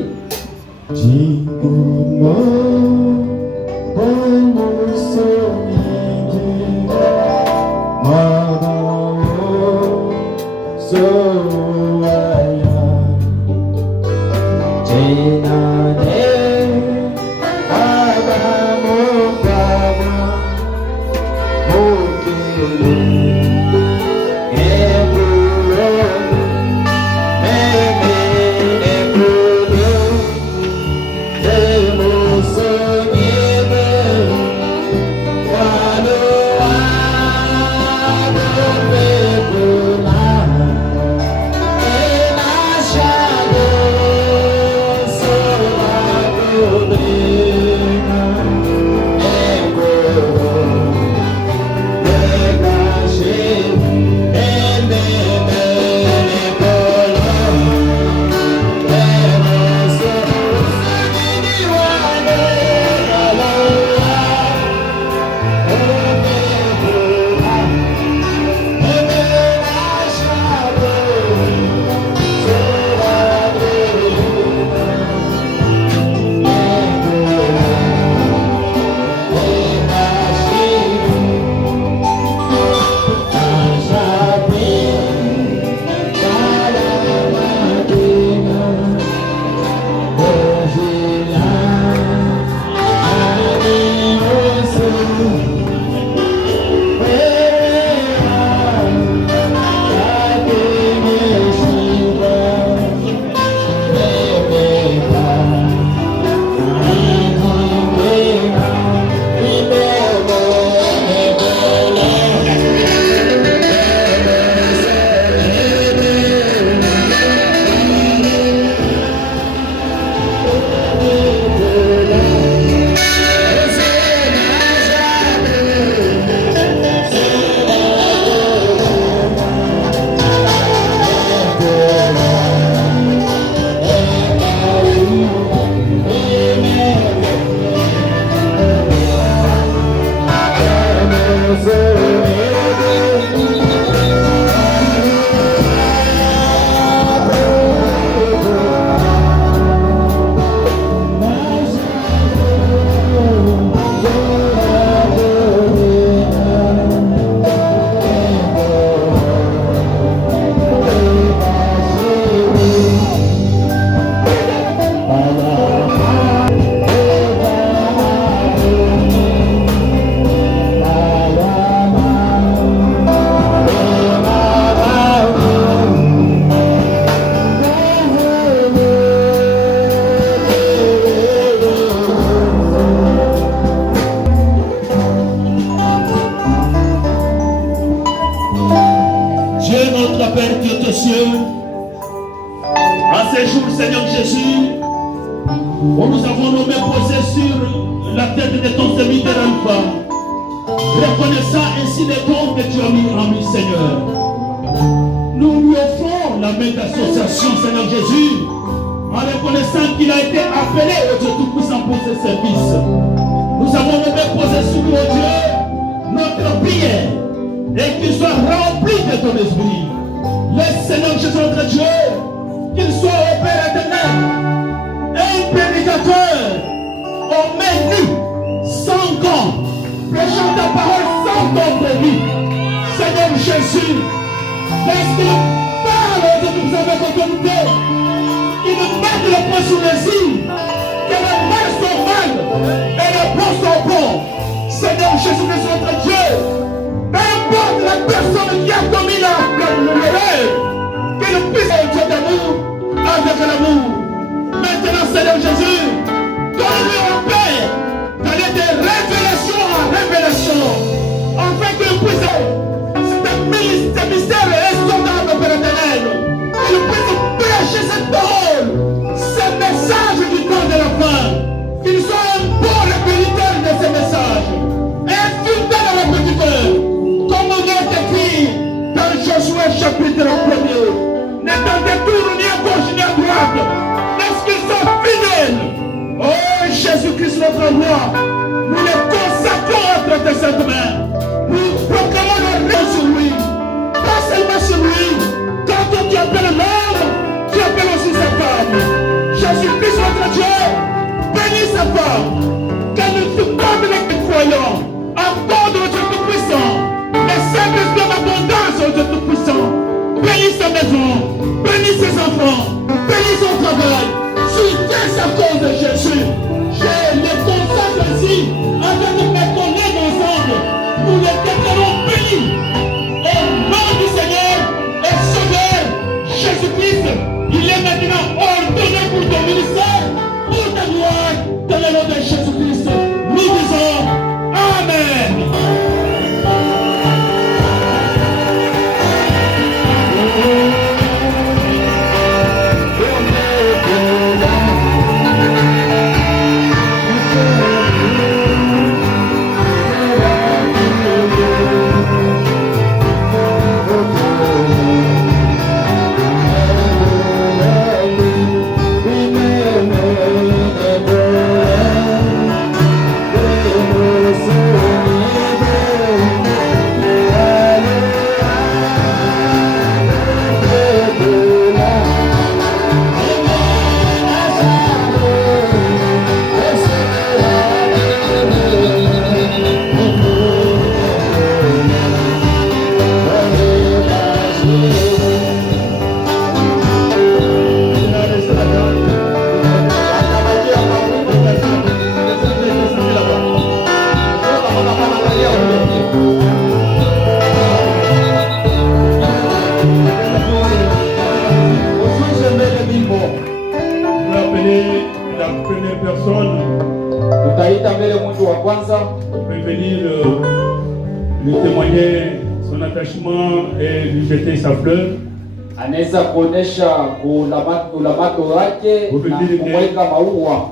Père qui est aux cieux, en ces jours, Seigneur Jésus, où nous avons nommé posé sur la tête de ton serviteur Alpha, reconnaissant ainsi les dons que tu as mis en lui, Seigneur. Nous lui offrons la main d'association, Seigneur Jésus, en reconnaissant qu'il a été appelé au Dieu Tout-Puissant pour ce service. Nous avons nommé posé sur lui, oh Dieu, notre prière, et qu'il soit rempli de ton esprit. Laisse, Seigneur Jésus, notre Dieu, qu'il soit au Père éternel, un prédicateur au menu, sans gants, prêchant ta parole sans don de vie. Seigneur Jésus, laisse qu'il parle de nous avec autorité, qu'il nous mette le poing sur les îles, que les mal sont mal et les bons sont bons. Seigneur Jésus, notre Dieu, peu importe la personne qui a commis l'erreur, que nous puissions être Dieu d'amour avec l'amour. Maintenant, Seigneur Jésus, donne-lui au Père d'aller de révélation en révélation, afin que nous puissions ne t'en détourne ni à gauche ni à droite. Lorsqu'ils sont fidèles, oh Jésus-Christ notre roi, nous les consacrons entre tes saintes mains. Nous proclamons le règne sur lui. Pas seulement sur lui. Quand tu appelles l'homme, tu appelles aussi sa femme. Jésus-Christ notre Dieu, bénis sa femme. Qu'elle ne fût pas de les croyants. Accorde au Dieu Tout-Puissant. Les saints de l'abondance au Dieu Tout-Puissant. Bénis sa maison. Bénis ses enfants. Bénis son travail. Soutiens sa cause de Jésus. Je les consacre ici afin de mettre ton œuvre ensemble. Nous les déclarons bénis. Au nom du Seigneur et Sauveur Jésus-Christ, il est maintenant ordonné pour ton ministère, pour ta gloire, dans le nom de Jésus-Christ. Nous disons Amen. Lui témoigner son attachement et lui jeter sa fleur. Anaweza kuonesha ulamato wake na kumweka maua.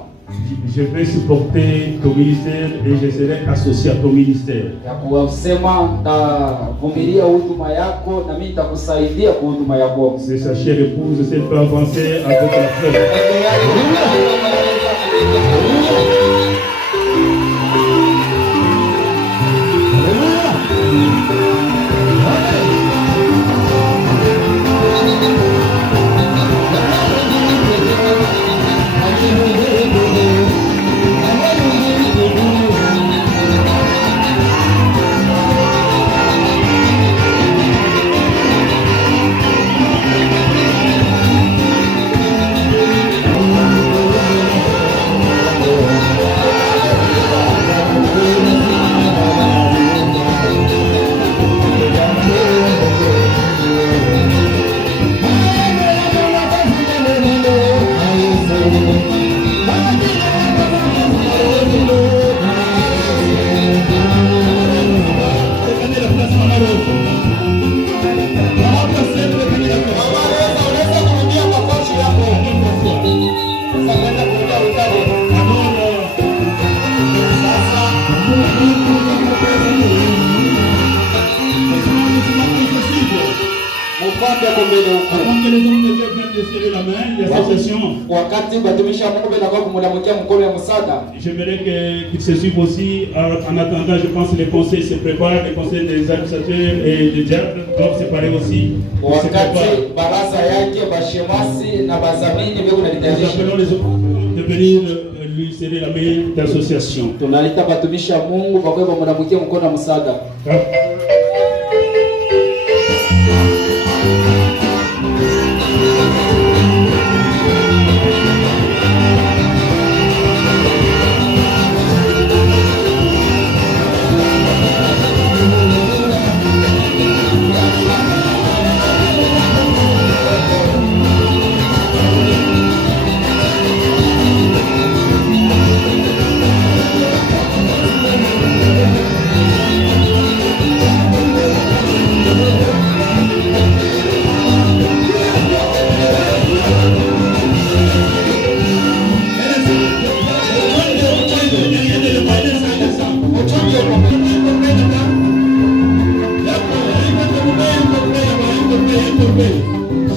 Je vais supporter ton ministère et je serai associé à ton ministère. Ya kusema nitavumilia huduma yako na mimi nitakusaidia kwa huduma yako. C'est sa chère épouse, elle peut avancer avec la fleur. J'aimerais qu'ils se suivent aussi. En attendant, je pense que les conseils se préparent, les conseils des administrateurs et des diables doivent se préparer aussi. Nous appelons les autres de venir lui serrer la main d'association.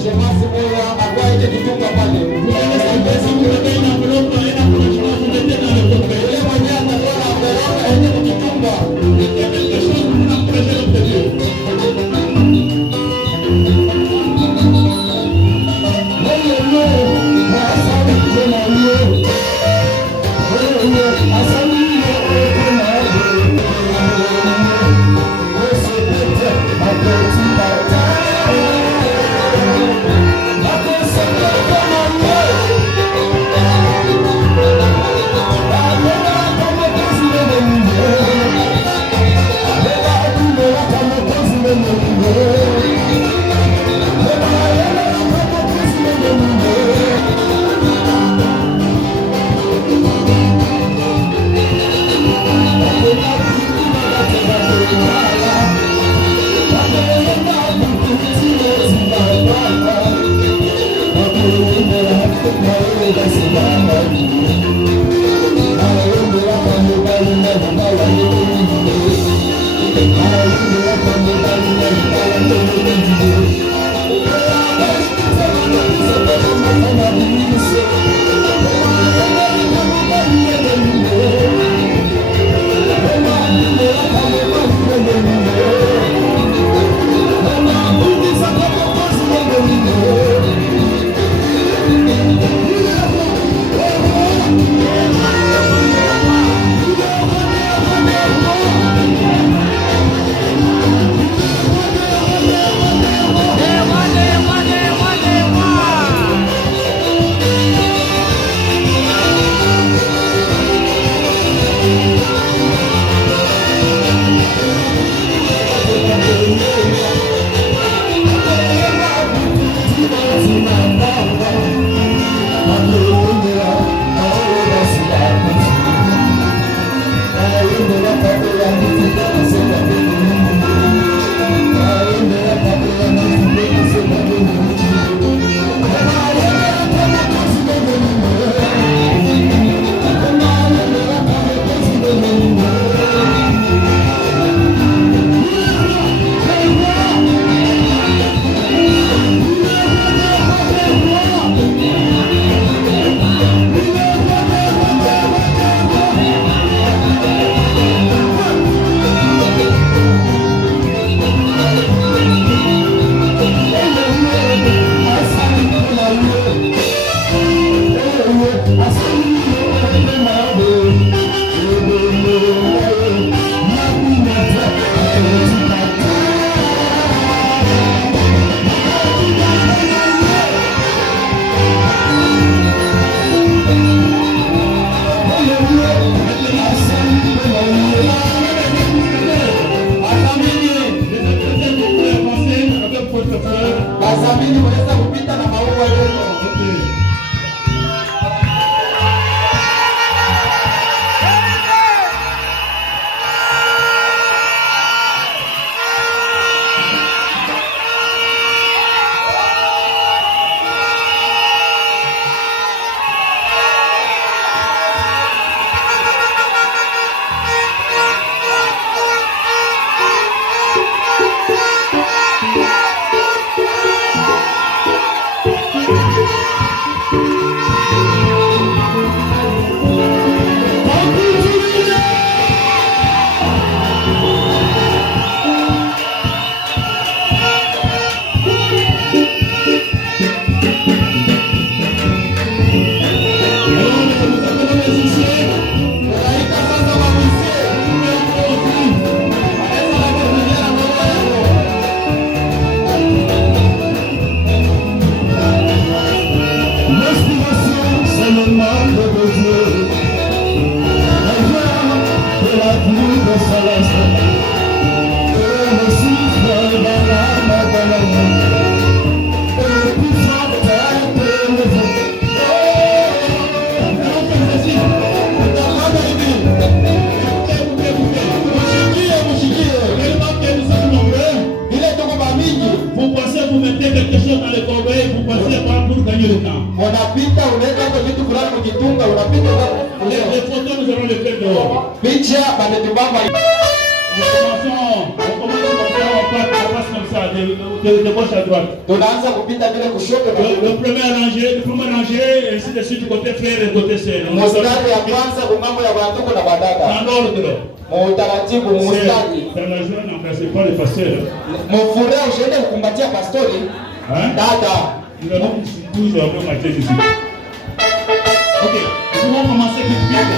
Shemasi moya akwa ile kitunga pale. Ile mwenye atakuwa na ile kitunga. Unapita unaenda kwa vitu fulani kujitunga, unapita les photos nous allons les faire dehors. picha bande tubamba. On commence passe comme ça, de gauche à droite. Tunaanza kupita vile kushoto na Le premier rangé, ainsi de suite, côté frère et côté sœur. mstari ya kwanza kwa mambo ya wandugu na wadada. En ordre. Mutaratibu mstari. Dans la joie, n'embrassez pas les pasteurs. Mfuraha usiende kukumbatia pastori. Dada. Nous allons toujours après matin ici. Ok, nous allons commencer vite vite.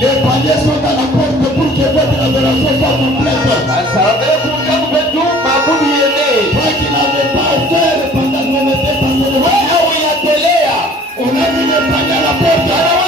Les paliers sont à la porte pour que votre adoration soit complète. Toi qui n'avais pas offert pendant qu'on était passé, on a mis les paliers à la porte.